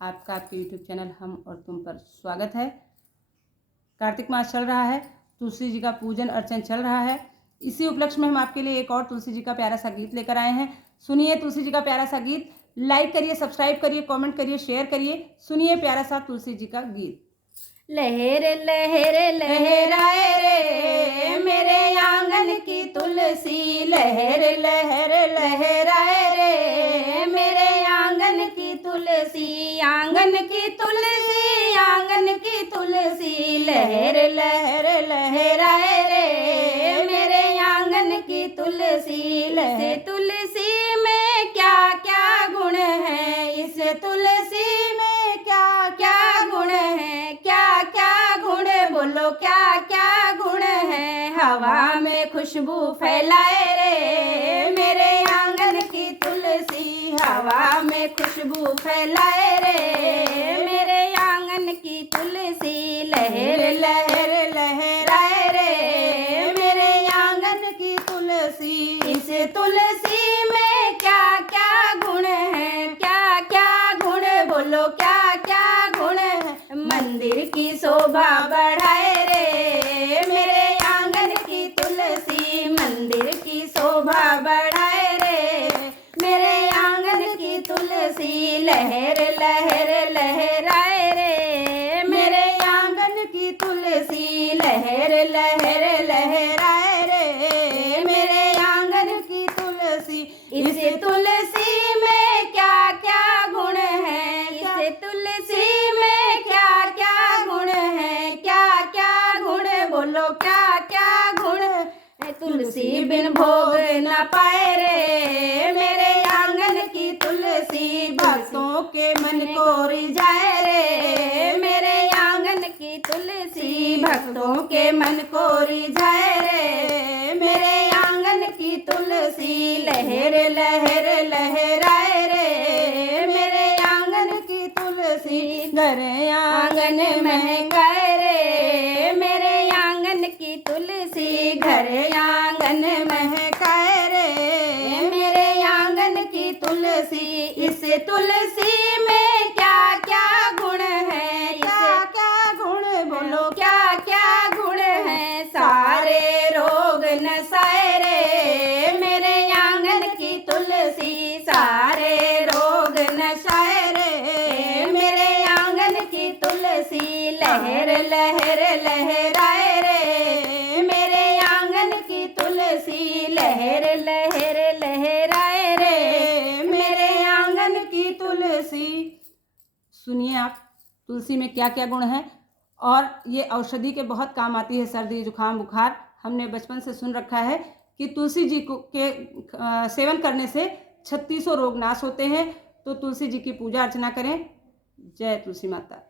आपका आपके YouTube channel हम और तुम पर स्वागत है। कार्तिक मास चल रहा है, तुलसी जी का पूजन अर्चन चल रहा है। इसी उपलक्ष्य में हम आपके लिए एक और तुलसी जी का प्यारा सा गीत लेकर आए हैं। सुनिए तुलसी जी का प्यारा सा गीत, लाइक करिए, सब्सक्राइब करिए, कमेंट करिए, शेयर करिए। सुनिए प्यारा सा तुलसी जी का गीत। लहर लहर लहराए रे मेरे आंगन की तुलसी, लहर लहर लहराए रे मेरे आंगन की तुलसी, आंगन की तुलसी, आंगन की तुलसी, लहर लहर लहराए रे मेरे आंगन की तुलसी। इस तुलसी में क्या क्या गुण है, इस तुलसी में क्या क्या गुण है, क्या क्या गुण बोलो, क्या क्या गुण है। हवा में खुशबू फैलाए रे मेरे आंगन की तुलसी, हवा में खुशबू फैलाए रे मेरे आंगन की तुलसी। लहर लहर लहराए रे मेरे आंगन की तुलसी, इस तुलसी में क्या क्या गुण है, क्या क्या गुण बोलो, क्या क्या गुण है। मंदिर की शोभा बढ़ाए रे मेरे आंगन की तुलसी, मंदिर की शोभा बढ़ाए रे मेरे आंगन की तुलसी। लहर लहर लहराए रे मेरे आंगन की तुलसी, लहर लहर लहराए रे मेरे आंगन की तुलसी। इस तुलसी में क्या क्या गुण है, इस तुलसी में क्या क्या गुण है, क्या क्या गुण बोलो, क्या क्या गुण। तुलसी बिन भोग न पाए रे मेरे आंगन की तुलसी, भक्तों के मन को रिझाए रे मेरे आंगन की तुलसी, भक्तों के मन को रिझाए रे मेरे आंगन की तुलसी। लहर लहर लहराए रे मेरे आंगन की तुलसी, घर आंगन महकाए रे मेरे आंगन की तुलसी, घर आंगन महकाए रे मेरे आंगन की तुलसी। इस तुलसी में क्या क्या गुण है, क्या क्या गुण बोलो, क्या क्या गुण है। सारे रोग नसाए रे मेरे आंगन की तुलसी, सारे रोग नसाए रे मेरे आंगन की तुलसी। लहर लहर लहराए रे मेरे आंगन की तुलसी, लहर लहर लहराए रे मेरे आंगन की तुलसी। सुनिए आप तुलसी में क्या क्या गुण है, और ये औषधि के बहुत काम आती है। सर्दी जुकाम बुखार हमने बचपन से सुन रखा है कि तुलसी जी को के सेवन करने से 3600 रोग नाश होते हैं। तो तुलसी जी की पूजा अर्चना करें। जय तुलसी माता।